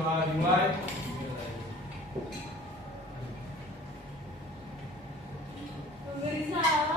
Doa dimulai. Memberi salam.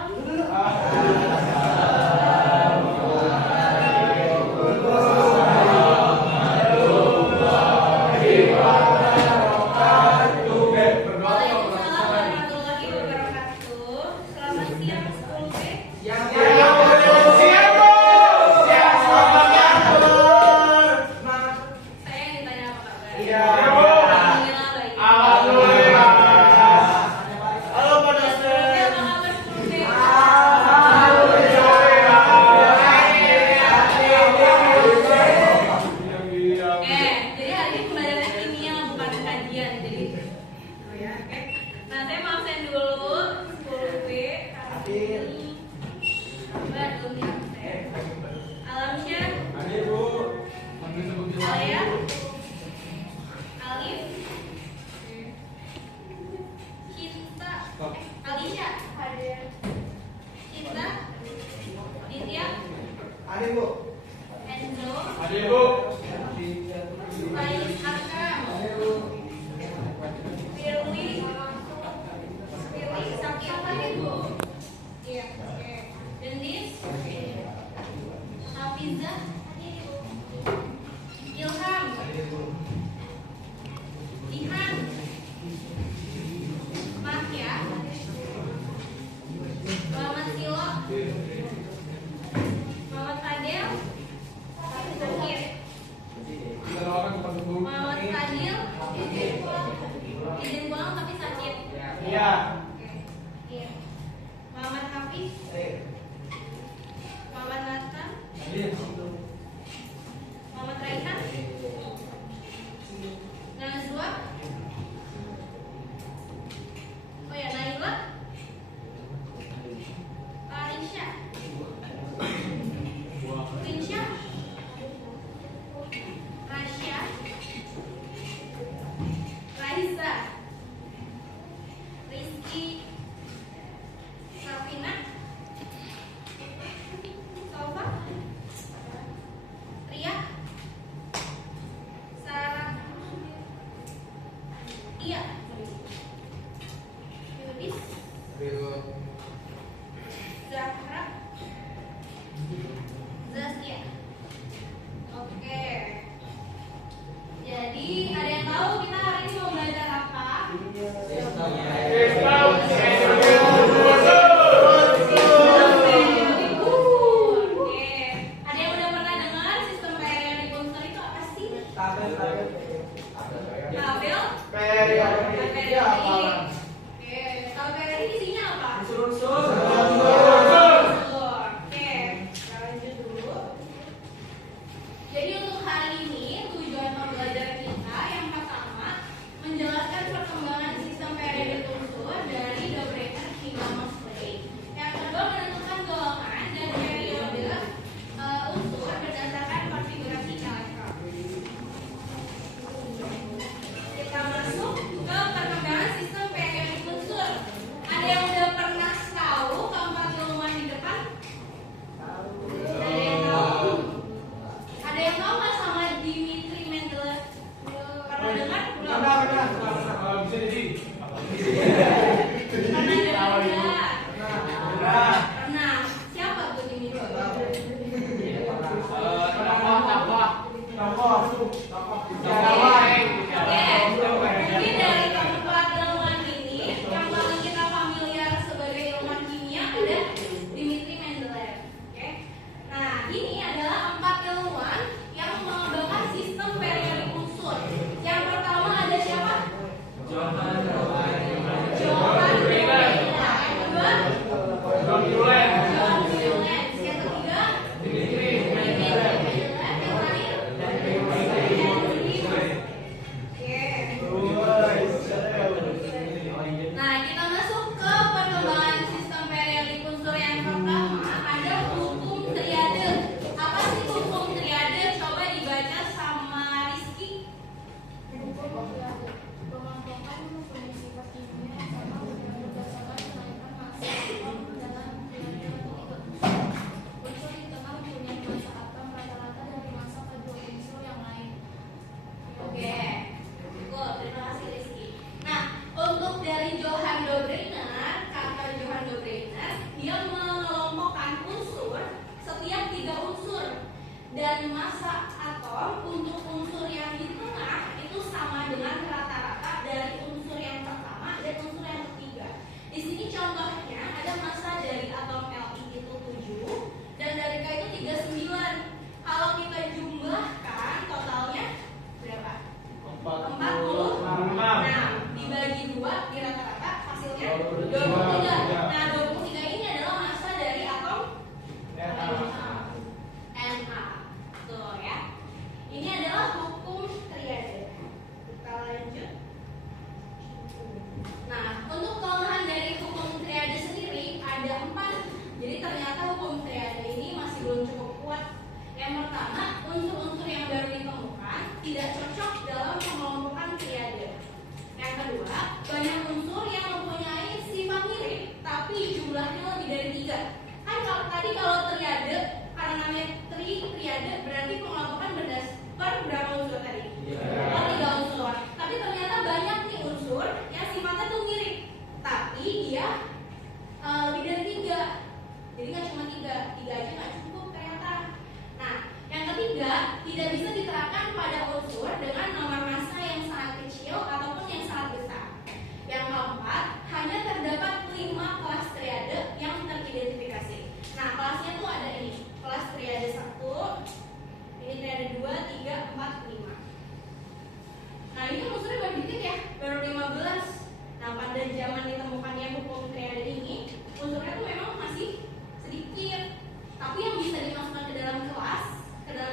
pada zaman ditemukannya hukum triade ini, unsurnya tuh memang masih sedikit. Tapi yang bisa dimasukkan ke dalam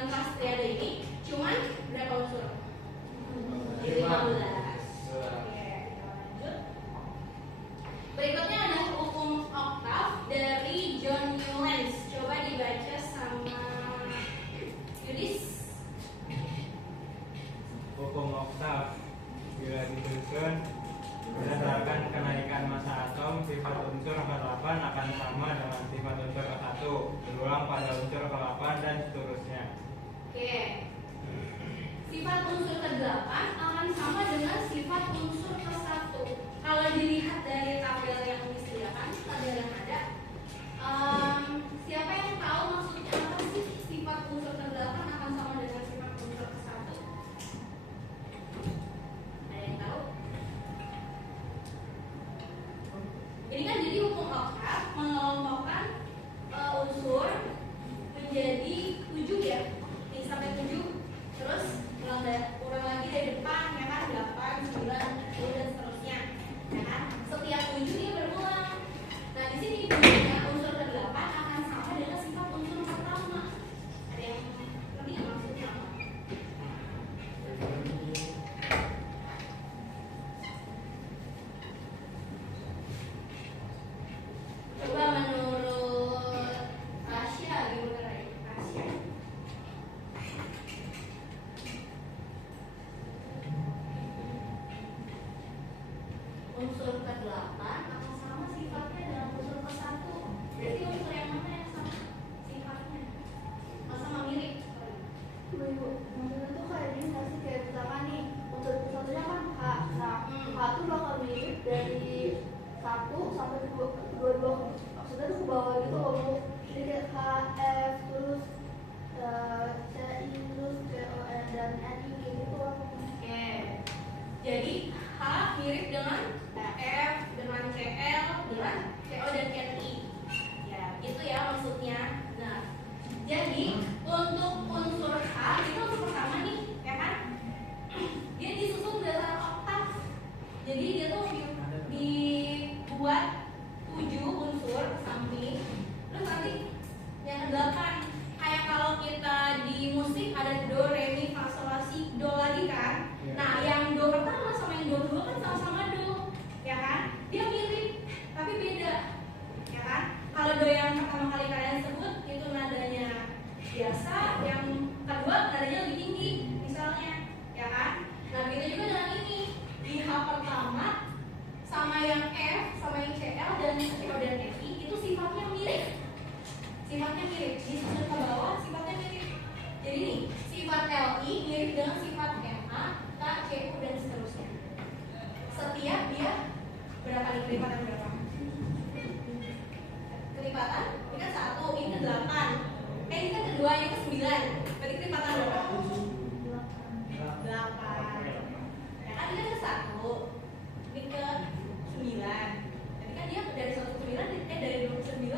kelas triade ini cuman berapa unsur? 15. Oke, kita lanjut. Berikutnya ada hukum oktav dari John Newlands. Coba dibaca sama Yudis. Hukum oktav bila disusun berdasarkan kenaikan massa atom, sifat unsur ke-8 akan sama dengan sifat unsur ke-1 berulang pada unsur ke-8 dan seterusnya. Oke. Sifat unsur ke-8 akan sama dengan sifat unsur ke-1. Kalau dilihat dari tabel yang disediakan, tabel yang ada, siapa yang tahu maksudnya apa sih sifat unsur ke-8 akan sama dengan sifat unsur ke-1? Ada yang tahu? Ini kan jadi hukum oktav mengelompokkan unsur menjadi 7 ya. Ini sampai 7. Terus ulang lagi dari depan ya kan, 8, 9, 10 dan seterusnya. Ya kan? Setiap 7 dia berulang. Nah, di sini bunyinya unsur ke-8 akan sama dengan sifat unsur pertama. Ada yang lebih nggak maksudnya apa? Coba menurut Rasya, gimana Rasya? Unsur ke-8 akan sama sifatnya dengan unsur ke-1. Berarti unsur yang mana yang sama sifatnya? Sama mirip? Ibu, maksudnya tuh kayak gini nggak sih, kayak misalkan nih unsur satunya kan H, nah H tuh bakal mirip dari 1 sampai ke 22, maksudnya tuh ke bawah gitu loh Bu. Jadi kayak H, F, terus C, I, terus C, O, N, dan N, I gitu loh. Oke. Jadi H mirip dengan F, dengan CL, dengan CO dan NI. Ya, gitu ya maksudnya. Nah, jadi untuk unsur H itu unsur pertama nih, ya kan? Dia disusun berdasarkan oktav. Jadi dia tuh dibuat 7 unsur ke samping. Terus nanti yang ke-8 kayak kalau kita di musik ada do, re, mi, fa, sol, la, si, do lagi kan. Nah, yang do pertama sama yang do kedua kan sama-sama do, ya kan? Dia mirip tapi beda, ya kan? Kalau do yang pertama kali kalian sebut itu nadanya biasa, yang kedua nadanya lebih tinggi misalnya, ya kan? Nah, begitu juga dengan ini. Di H pertama sama yang F, sama yang CL dan CO dan FI itu sifatnya mirip. Sifatnya mirip, disusun ke bawah sifatnya mirip. Jadi nih, sifat LI mirip dengan sifat MA, K, CU dan seterusnya. Setiap dia berapa nih kelipatan berapa? Kelipatan, ini kan 1, ini kan 8. Ini kan kedua, ini kan 9. Berarti kelipatan berapa? 8. Ya kan ini kan 1, ini ke 9. Jadi kan dia dari 1 ke 9, dari 2 ke 9.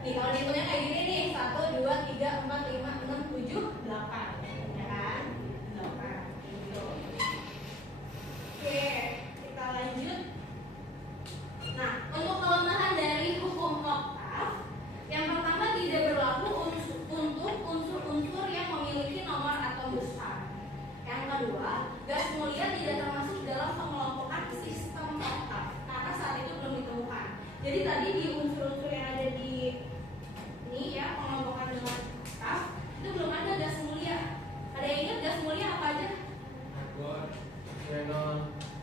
Nih kalau dihitungnya kayak gini nih, 1, 2, 3, 4, 5, 6, 7, 8. Ya kan? 8. Gitu. Oke, kita lanjut. Nah, untuk kelemahan dari hukum oktav, yang pertama tidak berlaku untuk unsur-unsur yang memiliki nomor atom besar. Yang kedua, gas mulia tidak termasuk dalam pengelompokan sistem oktav karena saat itu belum ditemukan. Jadi tadi di unsur-unsur yang ada di ini ya, pengelompokan dengan oktav itu belum ada gas mulia. Ada yang ingat gas mulia apa aja? Argon, xenon,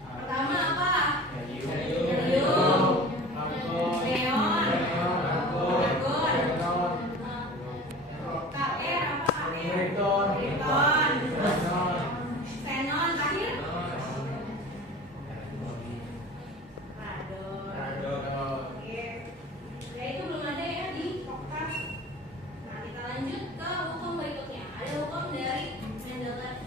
Pertama apa? helium, Helium, argon, neon, argon, argon, xenon, KR apa KR? krypton, Krypton, xenon, xenon, terakhir radon. radon. Oke, ya itu belum ada ya di oktav. Nah, kita lanjut ke hukum berikutnya. Ada hukum dari Mendeleev.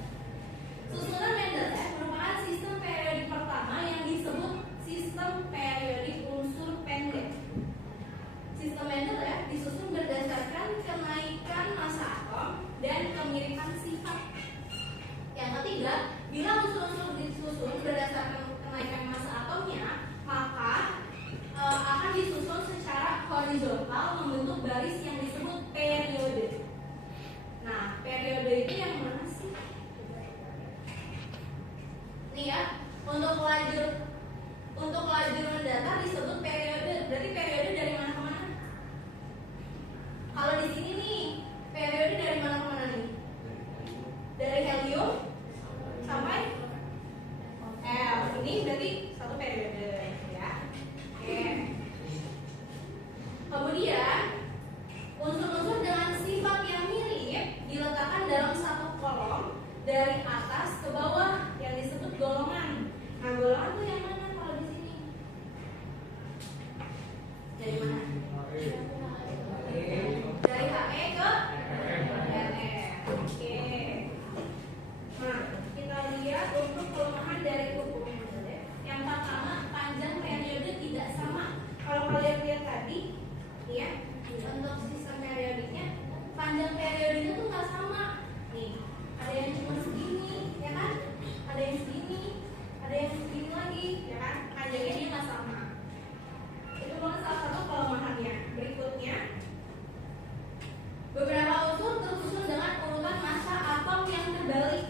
Susunan Mendeleev merupakan sistem periodik pertama yang disebut sistem periodik unsur pendek. Sistem Mendeleev disusun berdasarkan kenaikan massa atom dan kemiripan sifat. Yang ketiga, bila unsur-unsur disusun berdasarkan kenaikan massa atomnya, maka akan disusun secara horizontal membentuk baris yang disebut periode. Nah, periode itu yang mana sih? Nih ya, untuk lajur mendatar disebut periode. Berarti periode dari mana ke mana? Kalau di sini nih, periode dari mana ke mana nih? Dari helium sampai L. Ini berarti satu periode ya. Oke. Kemudian unsur-unsur dengan sifat yang mirip diletakkan dalam satu kolom dari atas ke bawah yang disebut golongan. Nah, golongan itu yang mana kalau di sini? Dari mana? Dari HE ke RE. Oke. Nah, kita lihat untuk kelemahan dari hukum Mendeleev. Yang pertama, panjang periode tidak sama. Kalau kalian lihat tadi, ya, untuk sistem periodiknya, panjang periodenya tuh nggak sama. Nih, ada yang cuma segini, ya kan? Ada yang segini, ada yang segini lagi, ya kan? Panjangnya dia nggak sama. Itu merupakan salah satu kelemahannya. Berikutnya, beberapa unsur tersusun dengan urutan massa atom yang terbalik.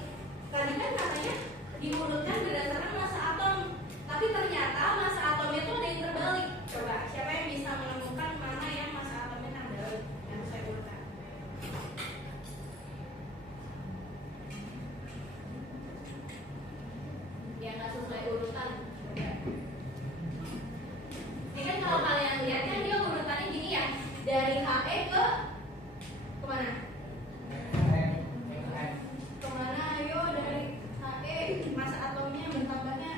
Tadi kan katanya diurutkan berdasarkan massa atom, tapi ternyata massa atomnya itu ada yang terbalik. Coba, siapa yang bisa menemukan mana yang massa atomnya terbalik yang saya urutkan? Ya nggak sesuai urutan. Coba. Ini kan kalau kalian lihat kan dia urutannya gini ya, dari HE ke kemana? Kemana? Ayo dari HE massa atomnya bertambahnya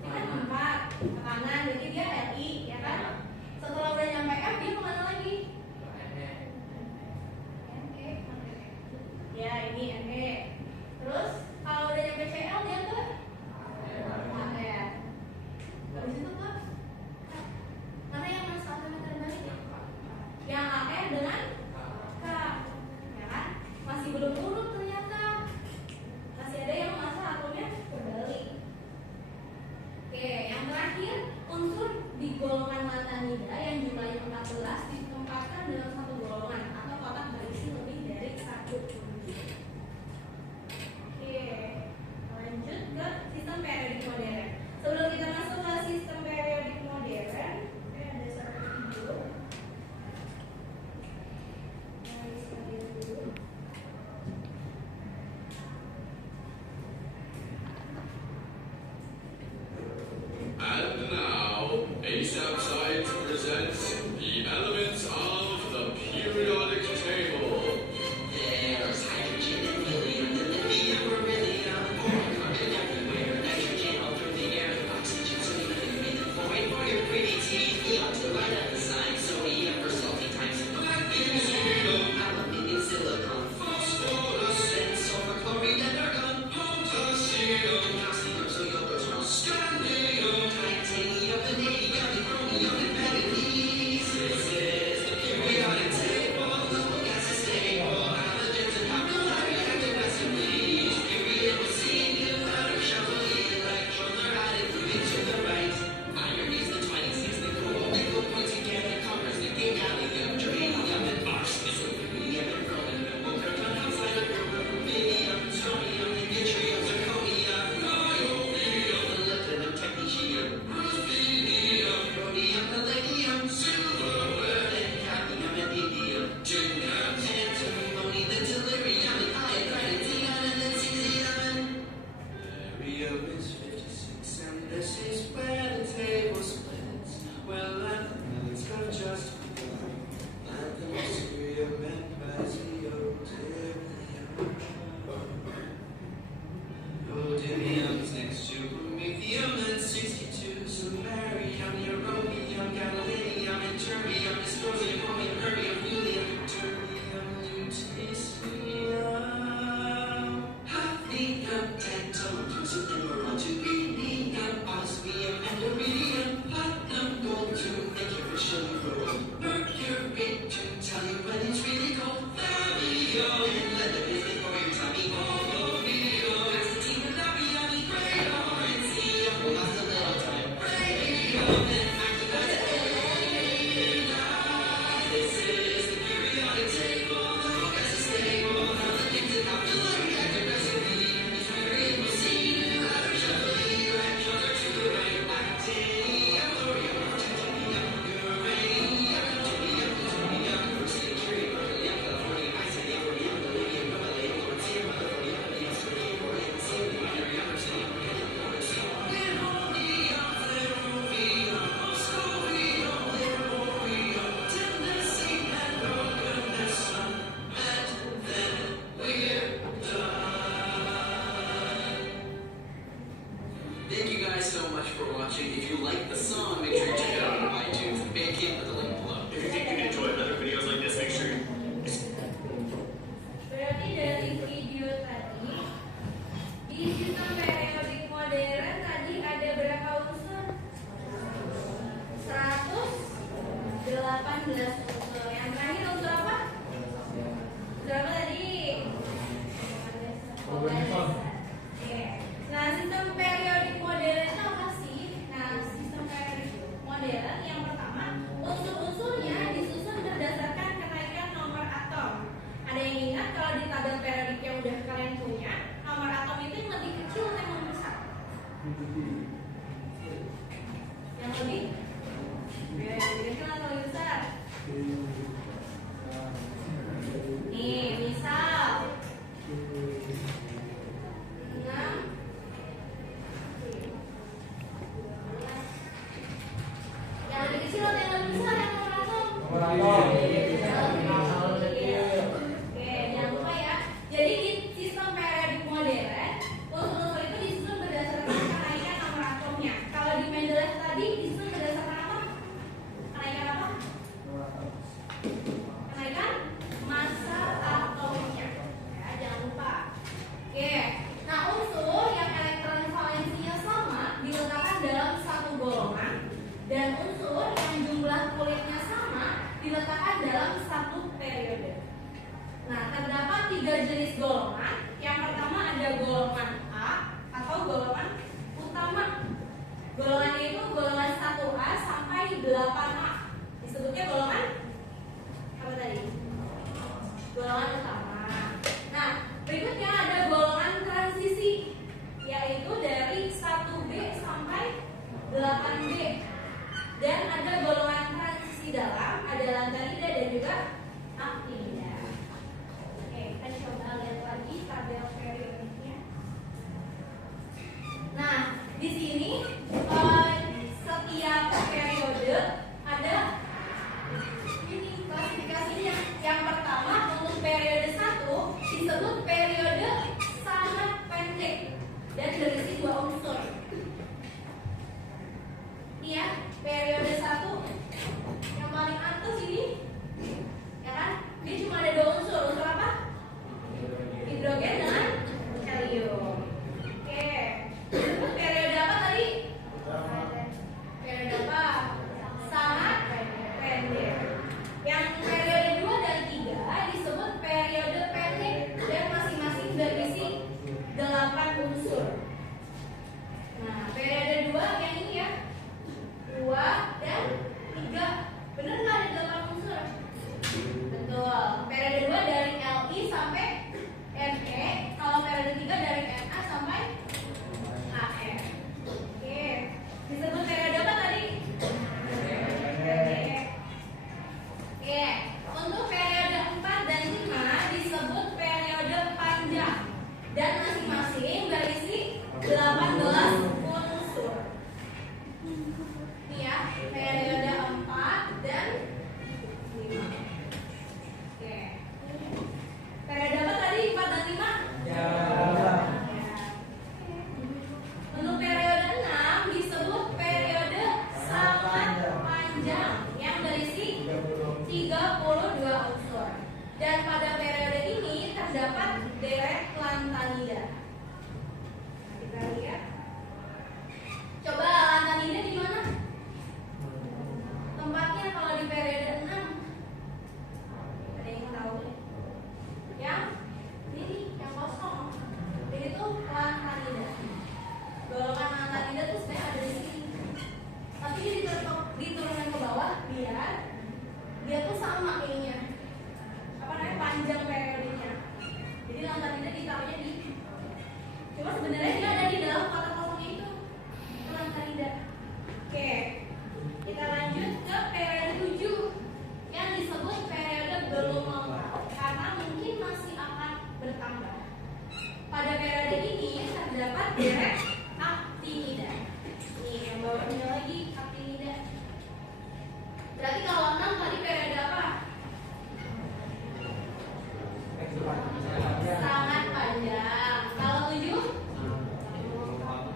ini kan 4 ke kanan, berarti dia Li, ya kan? Setelah udah nyampe F dia kemana lagi? Ne. Ya ini Ne. Terus kalau udah nyampe Cl dia ke HF. Habis itu ke mana yang massa atomnya terbalik? Yang HF dengan K, ya kan? Masih belum urut ternyata. Masih ada yang massa atomnya terbalik. Oke, yang terakhir, unsur di golongan lantanida yang jumlahnya 14 ditempatkan dalam satu golongan atau kotak berisi lebih dari satu unsur. Oke, lanjut ke sistem periodik modern. Sebelum kita masuk ke sistem periodik modern, ada satu video. And now, ASAP Science presents the elements of the periodic table. There's hydrogen and helium, lithium, beryllium, boron, carbon everywhere, nitrogen all through the air, oxygen, sodium, and fluoride for your pretty teeth. Neon to light up the sign, sodium for salty times, magnesium, aluminium, silicon, phosphorus, and sulfur, chlorine, and argon, potassium, calcium, so you'll grow strong, scandium, titanium, vanadium, and chromium, and manganese. This is the periodic table. Local gases stable, halogens and alkali reactive assemblies. Period will see new outer shell of the electron. They're added moving to the right. Iron is the 26th, the cool nickel points together. Copper's the gay gallium, germanium, and arsenic. Rubidium and chromium, proton outside of rubidium, strontium, and yttrium, zirconium, niobium, molybdenum, technetium, ruthenium, rhodium, palladium, silver, lead, and cadmium, and indium, tin, antimony, then tellurium, and iodine, and xenon, and then cesium. Area is 56, and this is where the table splits. Well, let's go just one. Magnesium and praseodymium. Rhodium's next to promethium, and 62. Samarium, europium, gadolinium, and terbium, dysprosium, chromium, erbium, helium, terbium, lutetium. Hafnium, tantalum, tungsten, emerald, tubinium, osmium, and iridium, platinum, gold to make your vision grow. Mercury to tell you when it's really cold. Thallium, and lead is it for your tummy. Polonium, astatine, and avium, radon, and cesium, Thank you guys so much for watching. If you like the song, make sure you check it out on iTunes. Bandcamp with the link below. If you think you can enjoy other videos like this, make sure you Berarti dari video tadi di sistem periodik modern tadi ada berapa unsur? 118 unsur. Yang terakhir unsur apa? Berapa tadi? Oke. Nah, sistem periodik modern itu apa sih? Nah, sistem periodik modern yang pertama, unsur-unsurnya disusun berdasarkan kenaikan nomor atom. Ada yang ingat kalau di tabel periodik yang udah kalian punya, nomor atom itu yang lebih kecil atau yang lebih besar? Yang lebih? Ya, yang lebih kecil atau lebih besar? Nih, misal 6. Yang lebih kecil atau yang lebih besar yang nomor atom? Oke, jangan lupa ya. Jadi di sistem periodik modern, unsur-unsur itu disusun berdasarkan kenaikan nomor atomnya. Kalau di Mendeleev tadi disusun berdasarkan apa? Kenaikan apa? Kenaikan massa atomnya. Ya, jangan lupa. Oke. Nah, unsur yang elektron valensinya sama diletakkan dalam satu golongan, dan unsur yang jumlah kulitnya sama diletakkan dalam satu periode. Nah, terdapat 3 jenis golongan. Yang pertama ada golongan A atau golongan utama. Golongannya itu golongan 1A sampai 8A. Disebutnya golongan apa tadi? Golongan utama. Nah, berikutnya ada golongan transisi, yaitu dari 1B sampai 8B. Dan ada golongan transisi dalam, ada lantanida dan juga aktinida. Oke, kita coba lihat lagi tabel periodiknya. Nah, di sini setiap periode ada ini klasifikasinya. Yang pertama untuk periode 1 disebut periode sangat pendek dan berisi 2 unsur. Ini ya, periode 1 yang paling atas ini, ya kan? Dia cuma ada 2 unsur. Unsur apa? Hidrogen dengan helium. Oke. Disebut periode apa tadi? Periode apa? Sangat pendek. Yang periode 2 dan 3 disebut periode pendek dan masing-masing berisi 8 unsur. Nah, periode 2 yang ini ya, 2 dan 3. Bener nggak ada 8 unsur? Betul. Periode 2 dari Li sampai Me. Kalau periode 3 dari Na sampai Am. Oke. Disebut periode apa tadi? Pendek. Oke. Untuk periode 4 dan 5 disebut periode panjang dan masing-masing berisi 18 unsur. Ini ya, periode 4 dan 5. Oke. Periode apa tadi? 4 dan 5? Ya. Untuk periode 6 disebut periode sangat panjang yang berisi 32 unsur. Dan pada periode ini terdapat deret lantanida. Kita lihat. Coba lantanida di mana? Tempatnya kalau di periode 6. Ada yang tahu? Yang ini, yang kosong. Jadi itu lantanida. Golongan lantanida tuh sebenarnya ada di sini. Tapi dia diturunkan ke bawah biar dia tuh sama ininya. Apa namanya? Panjang periodenya. Jadi lantanida ditaruhnya di. Cuma sebenarnya dia ada di dalam kotak kosongnya itu. Itu lantanida. Oke. Kita lanjut ke periode 7 yang disebut periode belum lengkap karena mungkin masih akan bertambah. Pada periode ini terdapat deret aktinida. Nih yang bawahnya lagi aktinida. Berarti kalau 6 tadi periode apa? Sangat panjang. Kalau 7?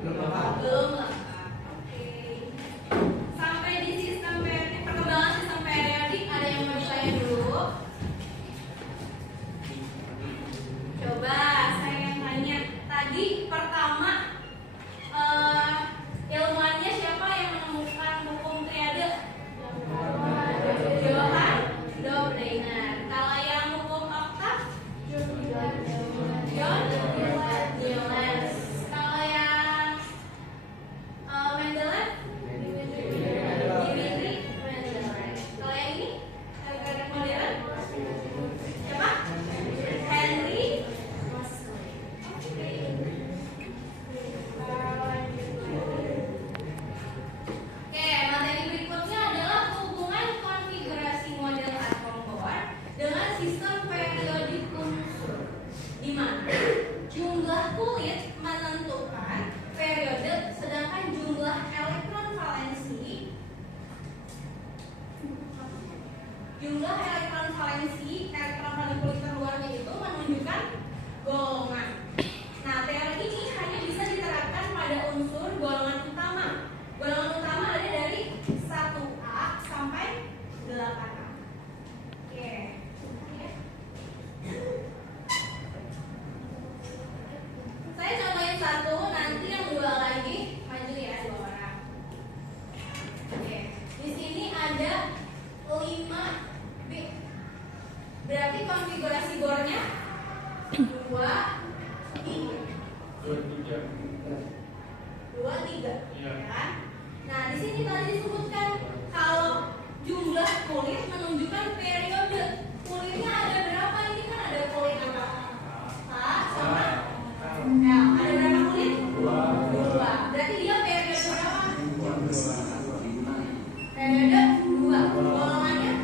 Belum Iya. 2, 3. Iya. Ya kan? Nah, di sini tadi disebutkan kalau jumlah kulit menunjukkan periode. Kulitnya ada berapa? Ini kan ada kulit apa? H sama L. Ada berapa kulit? 2. Berarti dia periode berapa? Periode 2. Golongannya?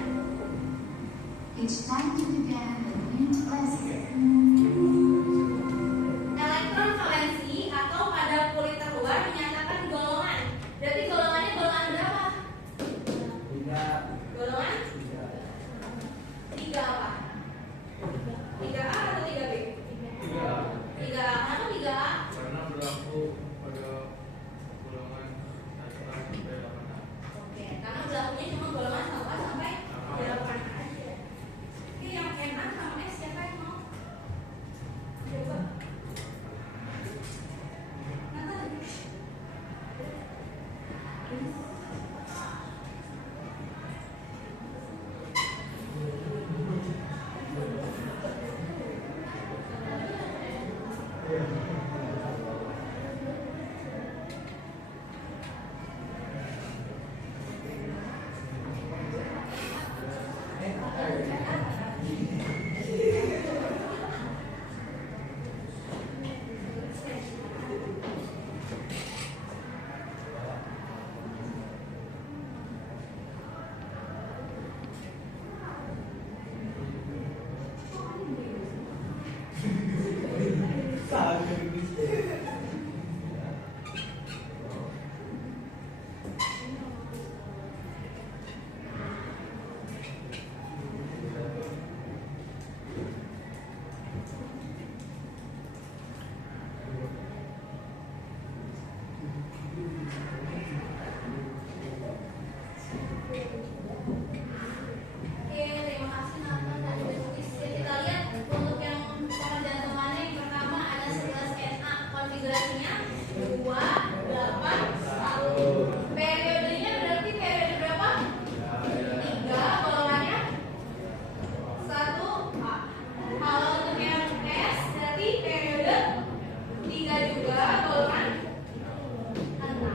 It's time to begin the wind lesson. Elektron valensi atau pada kulit terluar menyatakan golongan. Berarti golongannya golongan berapa? Golongan 3 apa? 3A atau 3B? 3A. Kenapa 3A? Karena berlaku pada golongan 1 sampai 8A. Oke, karena berlakunya cuma golongan 1A sampai 8A aja. Ini yang Na sama S siapa yang mau? Coba. Oke, terima kasih Nathan tadi udah tulis. Ya, kita lihat untuk yang pekerjaan temannya yang pertama ada 11 Na. Konfigurasinya 2, 8, 1. Periodenya berarti periode berapa? 3. Golongannya 1A. Kalau untuk yang S berarti periode 3 juga, golongan 6A.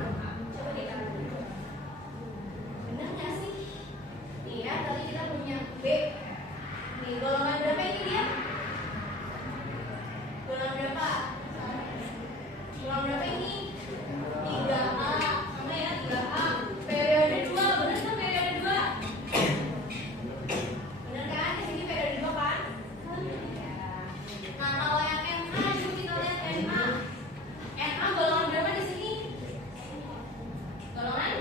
Coba dikatakan. Benar nggak sih? Nih ya, tadi kita punya B. Nih, golongan berapa ini dia? Golongan berapa? Golongan berapa ini? 3A. Sama ya, 3A. Periode 2, benar kan periode 2? Benar kan? Di sini periode 2 kan? Ya. Nah, kalau yang Na, coba kita lihat Na. Na golongan berapa di sini? Golongan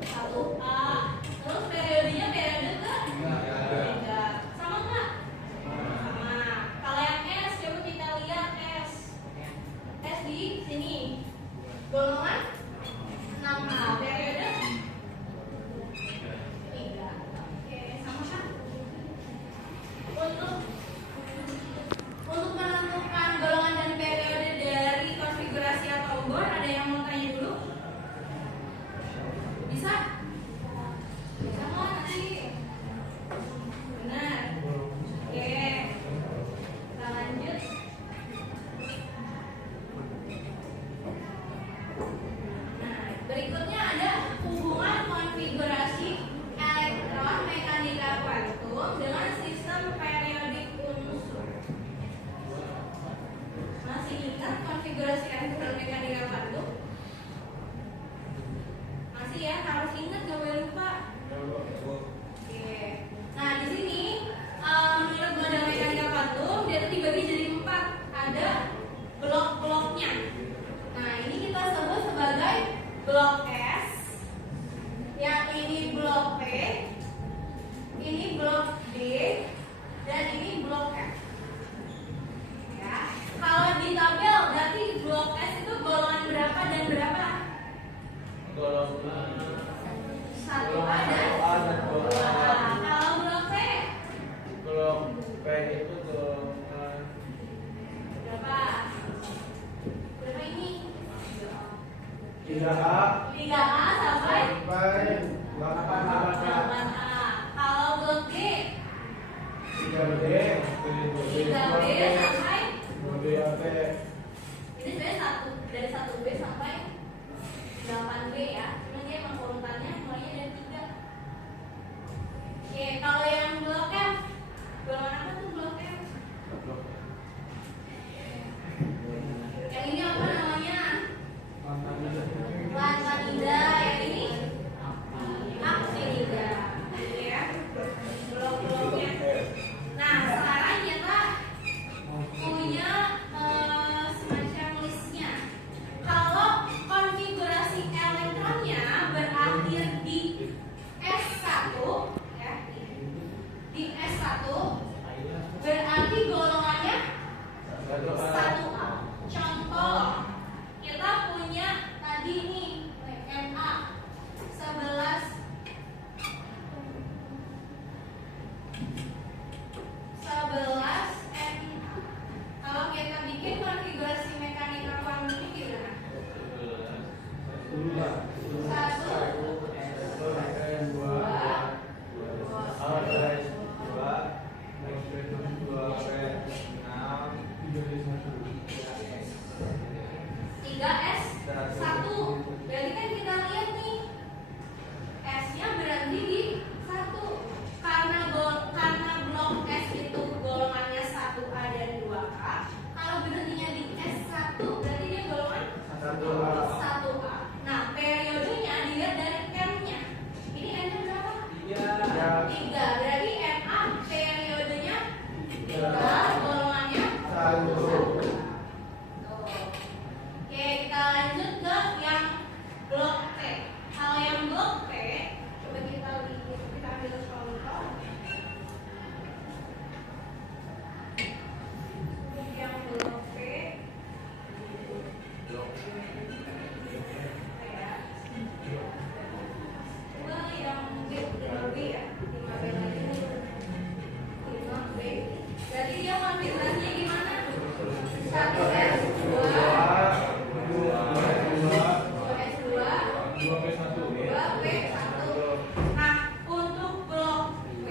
1A. Terus periodenya periode ke 3. Sama nggak? Sama. Kalau yang S, coba kita lihat S. S di sini. Golongan 6A. Periode 3. Oke, sama kan? Untuk menentukan golongan dan periode dari konfigurasi atau bor, ada yang mau tanya dulu? Bisa? Bisa nggak nanti? Benar. Oke. Kita lanjut. Nah, berikutnya ada hubungan konfigurasi elektron mekanika kuantum dengan sistem periodik unsur. Masih ingat konfigurasi elektron mekanika kuantum? Masih ya, harus ingat, gak boleh lupa. Oke. Nah, di sini menurut model mekanika kuantum dia tuh dibagi jadi 4. Ada blok-bloknya. Nah, ini kita sebut sebagai blok S. Yang ini blok P. Ini blok D. Dan ini blok F. Ya. Kalau di tabel berarti blok S itu golongan berapa dan berapa? Golongan 1A dan 2A. Kalau blok P blok P itu golongan berapa? Berapa ini? 3A 3A sampai sampai 8A. 8A. Kalau blok D 3B 3B sampai 2B. ini B ya, cuma dia emang urutannya mulainya dari 3. Oke, kalau yang blok F, golongan apa tuh blok F? Yang ini apa namanya? Lantanida. Yang ini Actinida. Ya, blok-bloknya. Nah, sekarang kita punya semacam listnya. Kalau konfigurasi elektronnya berakhir di S1 ya, di S1 berarti golongannya 1A. Contoh, kita punya tadi nih Na 11 N. Kalau kita bikin konfigurasi mekanika kuantumnya gimana? 3S1. Berarti kan kita lihat nih, S-nya berhenti di 1. Karena blok S itu golongannya 1A dan 2A. Kalau berhentinya di S1 berarti dia golongan 1A. Nah, periodenya dilihat dari N-nya. Ini N-nya berapa? 3. Berarti Na periodenya 3, golongannya 1. Oke, kita lanjut ke yang blok P. Kalau yang blok P, coba kita ambil contoh. Yang blok P, coba yang B, 5B ya, 5B lagi nih. 5B. Berarti dia konfigurasinya gimana? 1S2 2P1. Nah, untuk blok P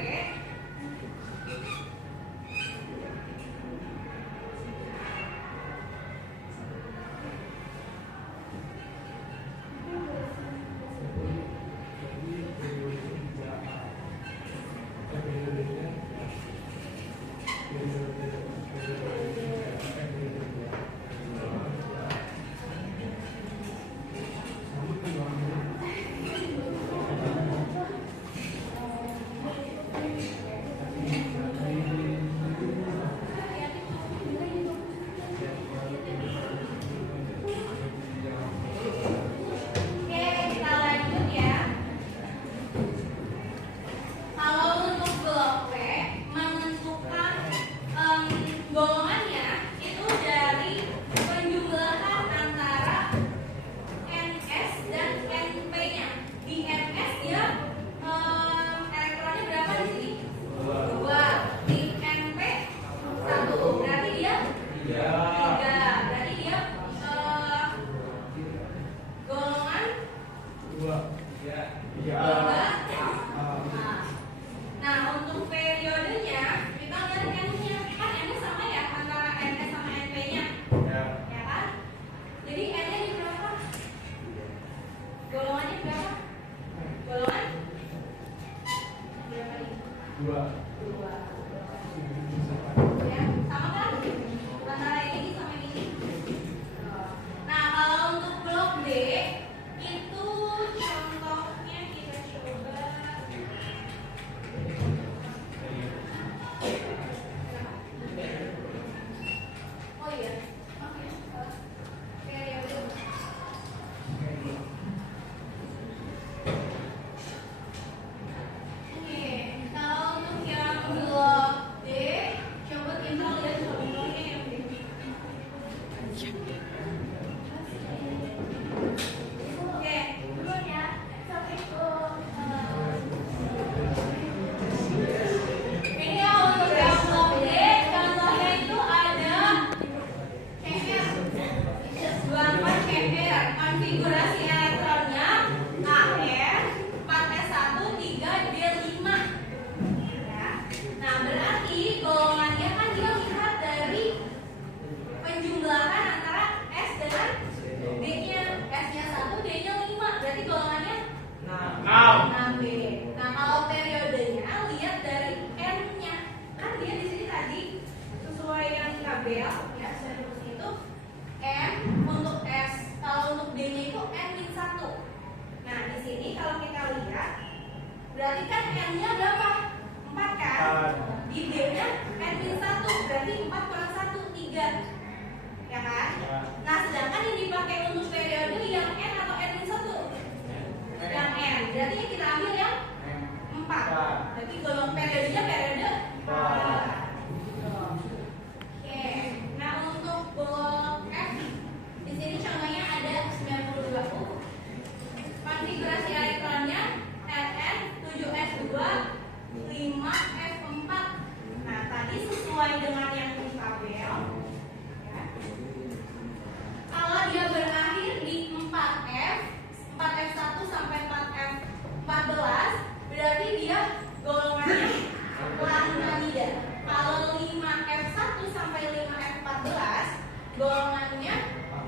golongannya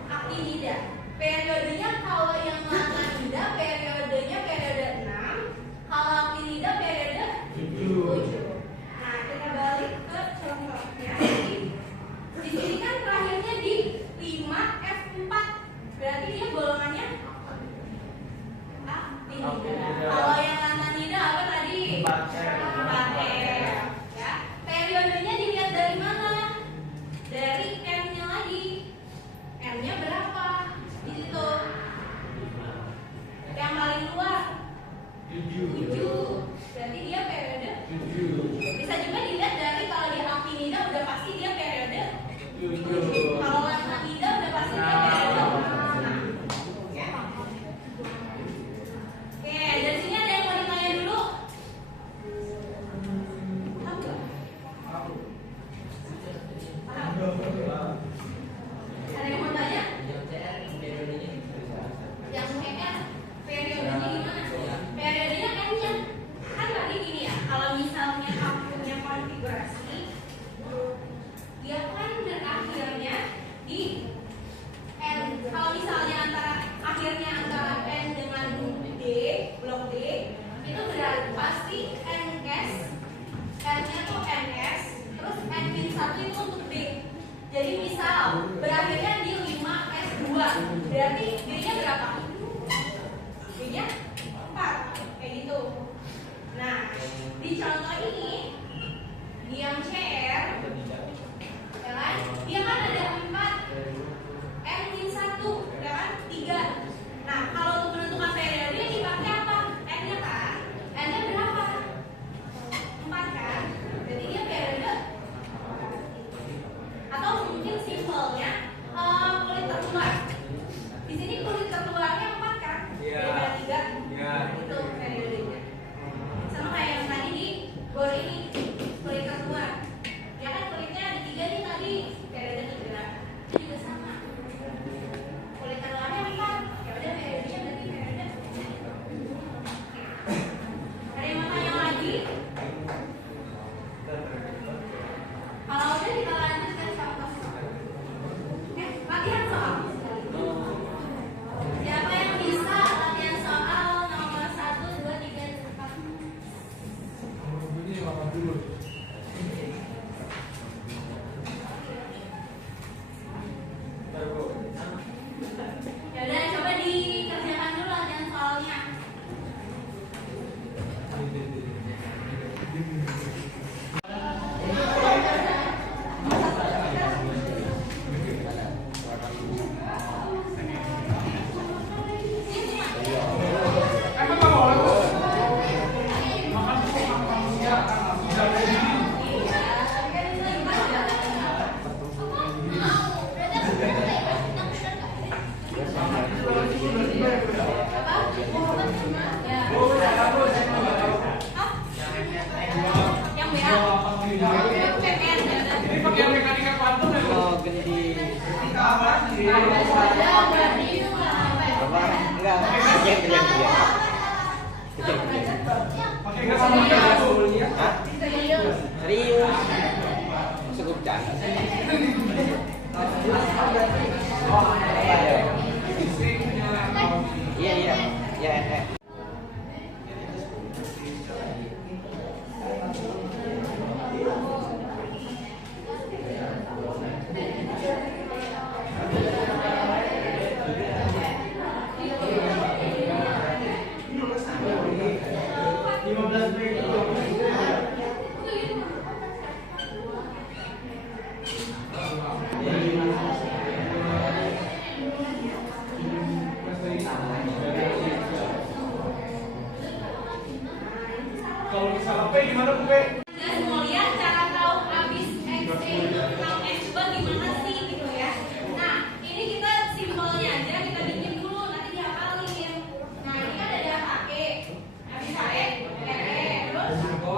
aktinida. Periodenya kalau yang lananida periodenya periode 6, kalau aktinida periode 7. Nah, kita balik ke contohnya. Di sini kan terakhirnya di 5F4. Berarti dia golongannya aktinida. Kalau yang lananida apa tadi? 4F. Ya. Periodenya dilihat dari mana? Dari M-nya lagi. M-nya berapa? Di situ. Yang paling luar 7. Berarti dia periode 7. Bisa juga dilihat dari kalau dia aktinida udah pasti dia periode 7. Kalau lananida udah pasti dia periode 6. Ya. Oke, dari sini ada yang mau ditanya dulu? Tahu nggak? Paham? Ada yang mau tanya? Yang PR periodenya gimana? Periodenya N-nya kan tadi gini ya. Kalau misalnya punya konfigurasi, dia kan berakhirnya di N. Kalau misalnya akhirnya antara N dengan D, blok D, itu berarti pasti NS, N-nya tuh NS, terus N-1 itu untuk D. Jadi misal berakhirnya di 5S2, berarti D-nya berapa? D-nya 4, kayak gitu. Nah, di contoh ini, di yang CR, ya kan? Dia kan ada 4, N-1, ya kan? 3. Nah, kalau untuk menentukan periode dipakai apa? N-nya kan? N-nya berapa? 4 kan? Jadi dia periode. Atau mungkin simpelnya kulit tertular. Di sini kulit tertularnya 4 kan? Beda 3. Itu periodenya. Sama kayak yang tadi di bor ini kulit tertular. Ya kan kulitnya ada 3 nih tadi, periode 3. Itu juga sama. Kulit tertularnya 4. Ya udah periodenya berarti periode. Ada yang mau tanya lagi? Kalau udah kita lanjut ke contoh soal. Latihan soal. Siapa yang bisa latihan soal nomor 1, 2, 3, 4? Ya udah coba dikerjakan dulu latihan soalnya. Yang BA. PPN ya. Ini pakai mekanika kuantum ya? Pakai kuantum ya? Serius cukup canggih. Iya. Kalau misalnya P gimana Bu P? Guys mau lihat cara tahu habis X tentang X gimana sih gitu ya. Nah ini kita simpelnya aja kita bikin dulu nanti dihafalin. Nah ini kan ada KE, habis KE, terus KE kan 2.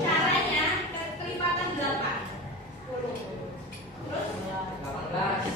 Caranya kelipatan 8. Terus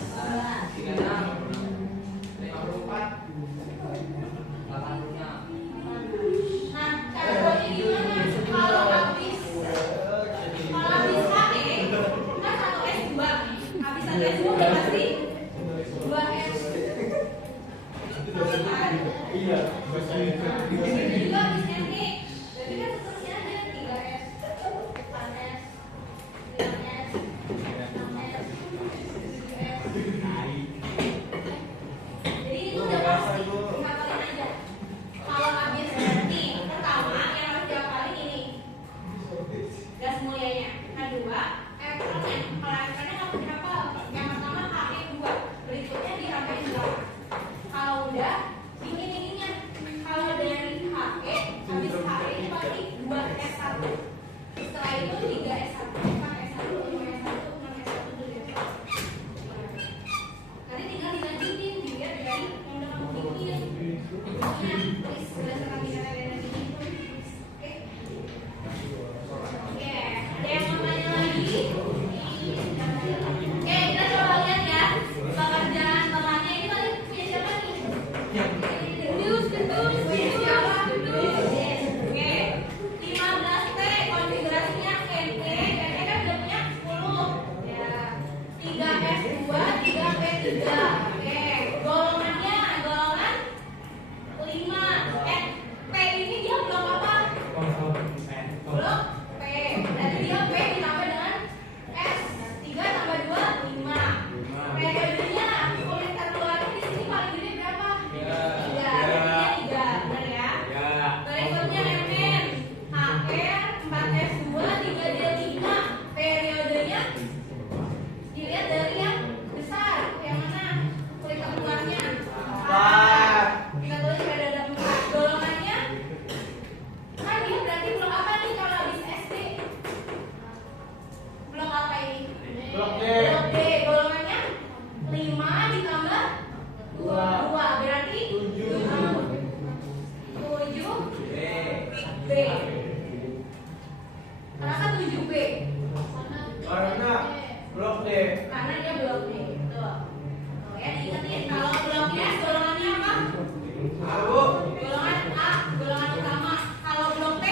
B. Kenapa 7B? Karena blok D. Karena dia blok D. Tuh. Tuh ya, diingetin kalau bloknya golongannya apa? Aku Golongan A, golongan utama. Kalau blok T?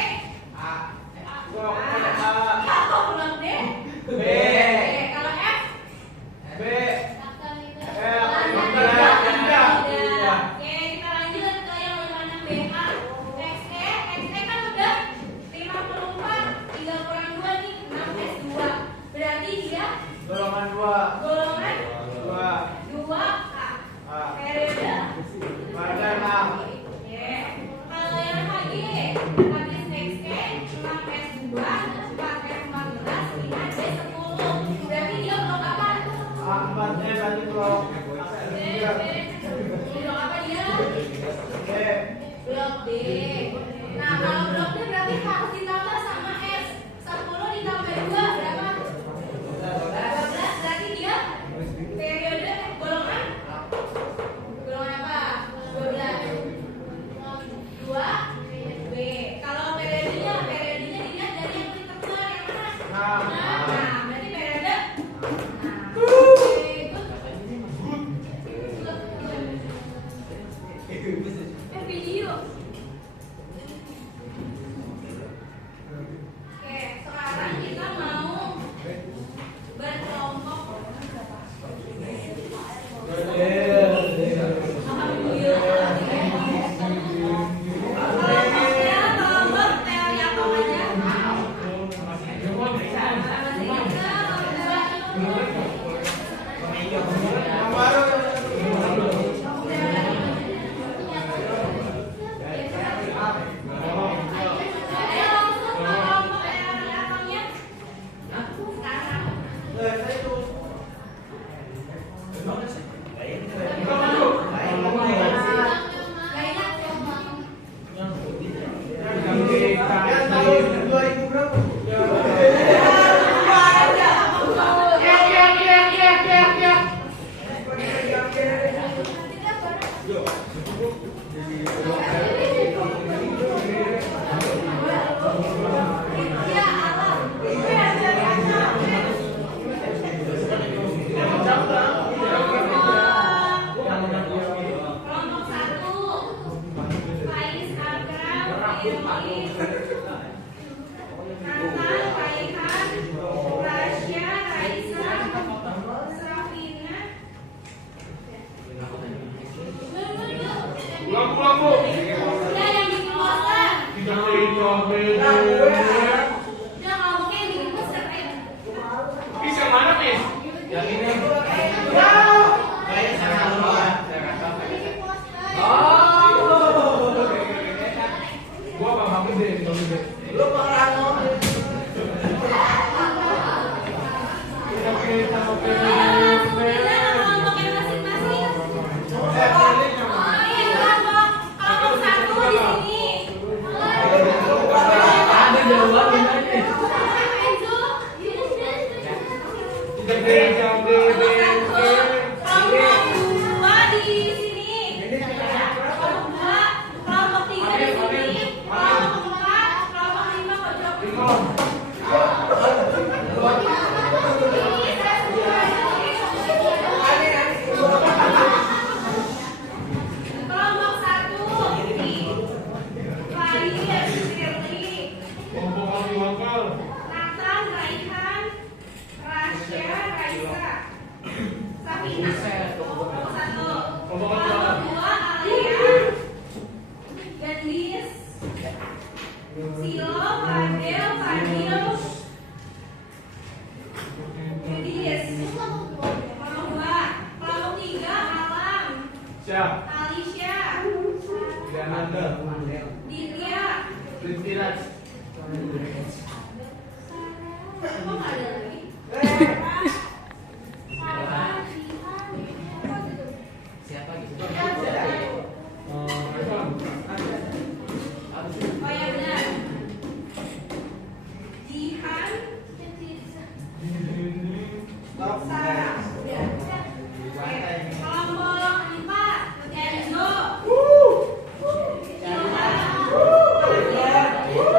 blok A. Kalau blok D? B. Kalau F? B. Oke, kita lanjut ke yang mana BA. XE kan udah 54, 3 kurang 2 nih, 6S2. Berarti dia Golongan 2. golongan 2. 2A. Periode Pada 6. Oke. Kalau yang HG, habis XE 6S2, 4F14, 5D10. Berarti dia blok apa? A4-nya berarti blok Blok apa dia? D. Blok D. Nah, kalau blok D berarti harus ditambah sama S. 10 ditambah 2 berapa? 12. Berarti dia periode golongan apa? 12. 2 B. Kalau periodenya dilihat dari yang paling terbesar yang mana? Nah, berarti periode. Nah, oke, good. Video. Oke, sekarang kita mau berkelompok. Alhamdulillah. Kelompoknya kelompok teori apa aja? Kelompok 1 Faiz Akram Firly Nathan Kaihan Rasya Raisa Safina Ya yang bikin poster Ya ngomongnya yang bikin poster Bisa mana, Miss? Yang ini. Kayak sana luar. Gua Bang Gede, Bang Gede. Lu Bang Rano. Nathan, Raihan, Rasya, Raisa, Safina. Kelompok 1. Kelompok 2 Alia, Gendis, Silo, Fadel, Fadil, Gendis. Kelompok 2. Kelompok 3 Alam, Siap. Alisha, Dan Anda. Ditya. Rintiras. Kok nggak ada lagi? Siapa gitu? Oh ya benar. Jihan, Sarah. Udah. Oke. Kelompok 4 Enzo. Ilham.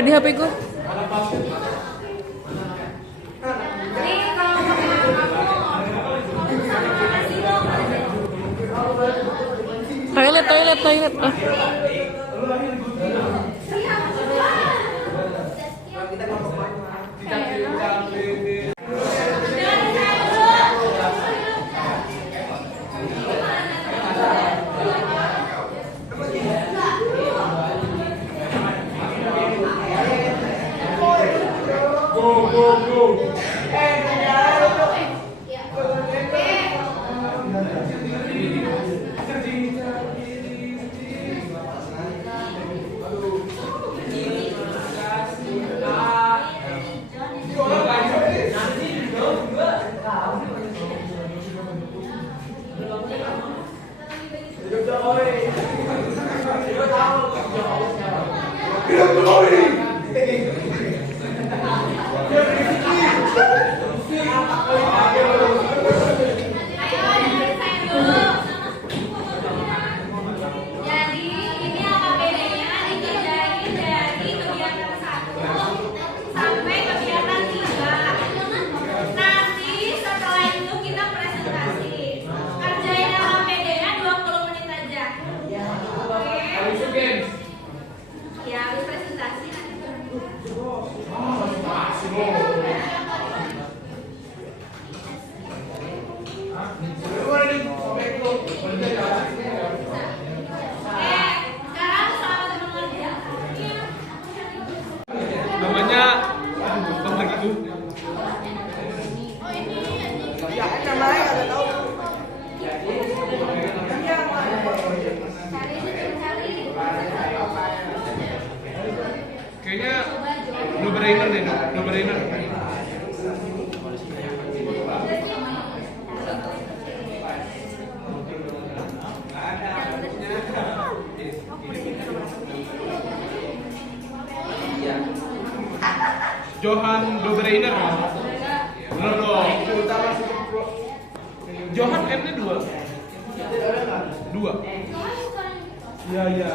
di HP ku. Nih kalau pakai kamu, sama nasi lo. Toilet. Ah. Jadi ini AKBD-nya dikerjain dari kegiatan 1 sampai kegiatan 3. Nanti setelah itu kita presentasi. Kerjain AKBD-nya 20 menit aja. Oke. Ya, habis presentasi nanti. Sekarang selamat mengerja. Namanya tentang itu. Kayaknya no-brainer deh, no-brainer. Johan no-brainer. Bener dong. Johan N-nya 2. Iya.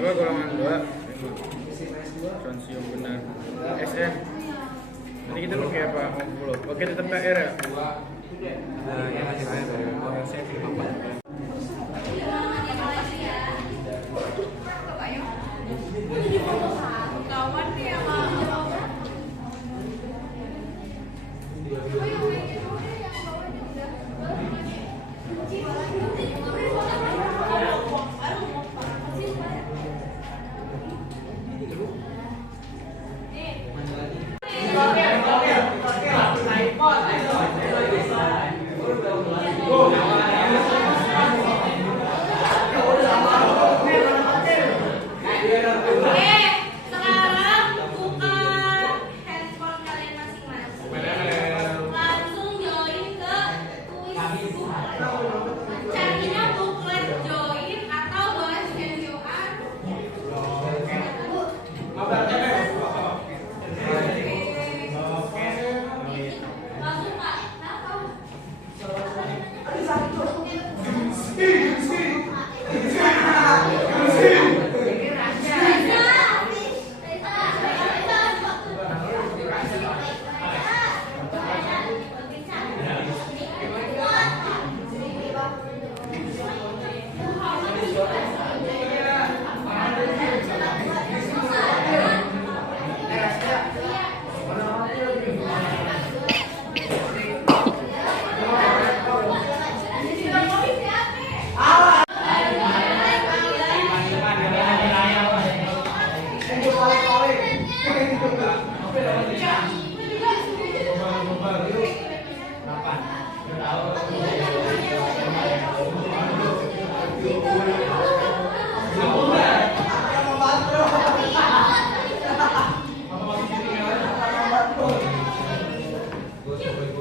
Apa golongan 2? Transium benar. SN. Nanti kita pakai apa? 60. Oke, tetap PR ya? Ya masih PR. Kawan nih sama sekarang buka handphone kalian masing-masing. Langsung join ke kuis booklet. Carinya booklet join atau bahas videoan. Langsung Pak.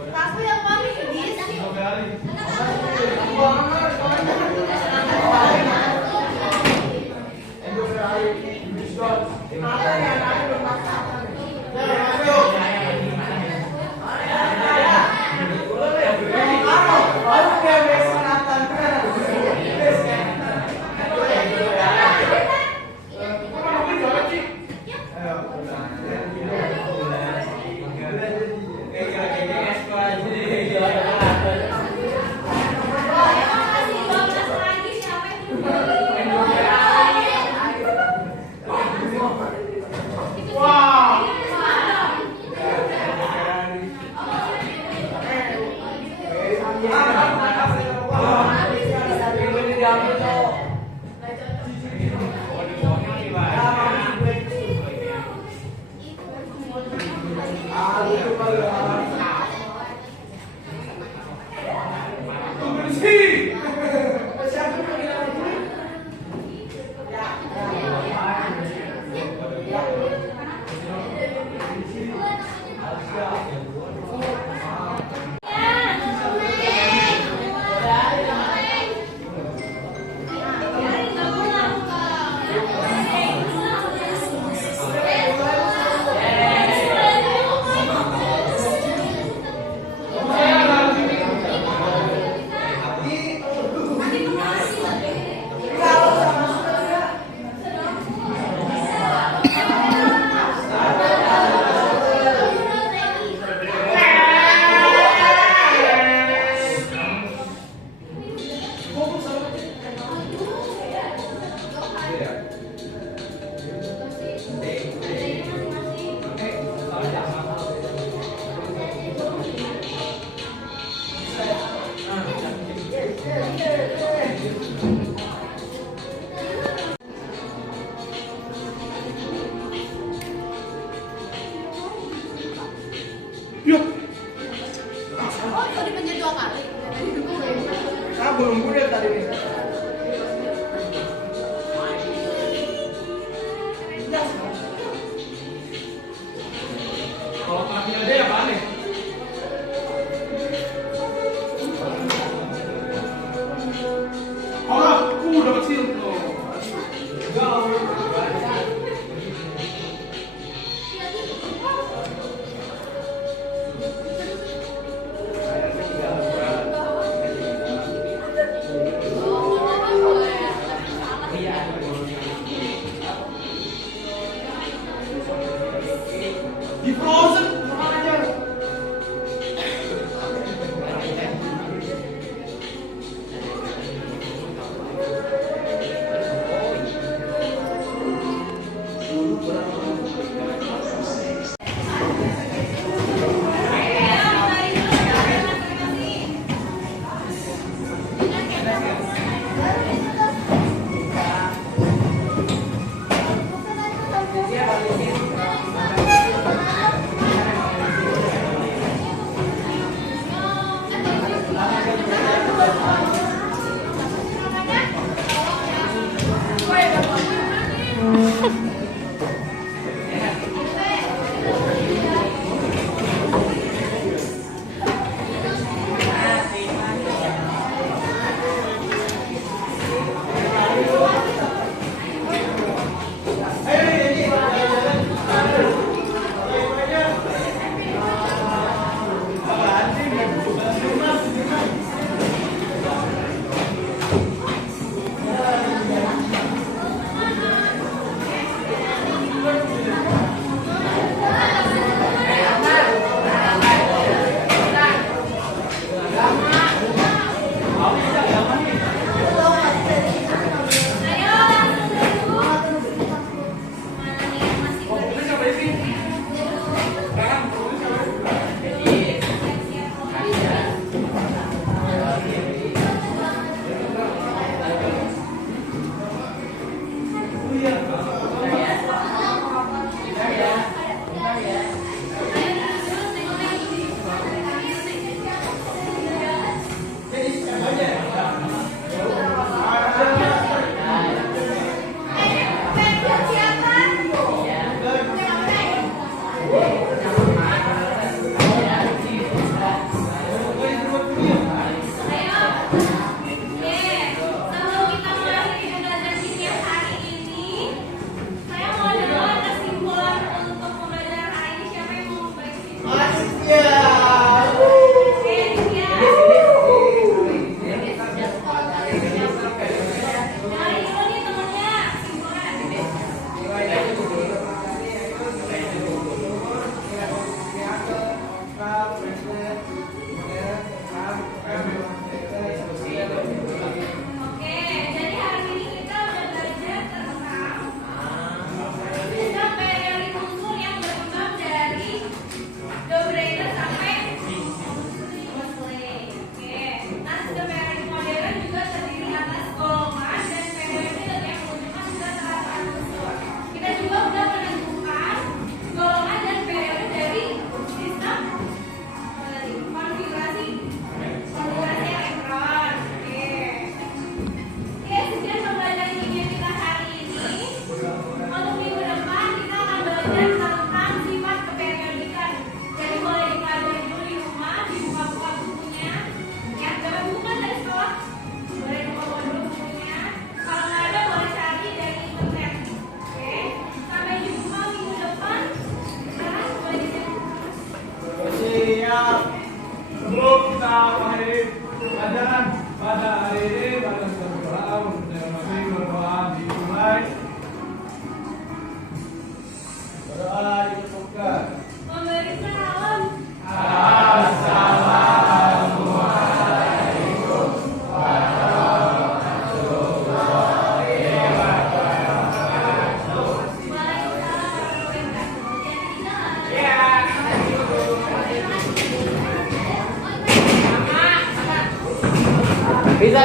Tapi yang paling sedih sih. Oh, itu dipenjara 2 kali. Belum punya tadi nih. Kalau kami ada ya Pak nih. Oh, udah kecil tuh. Di frozen, kurang ajar.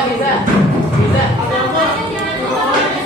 bisa. Sampahnya jangan dibuang.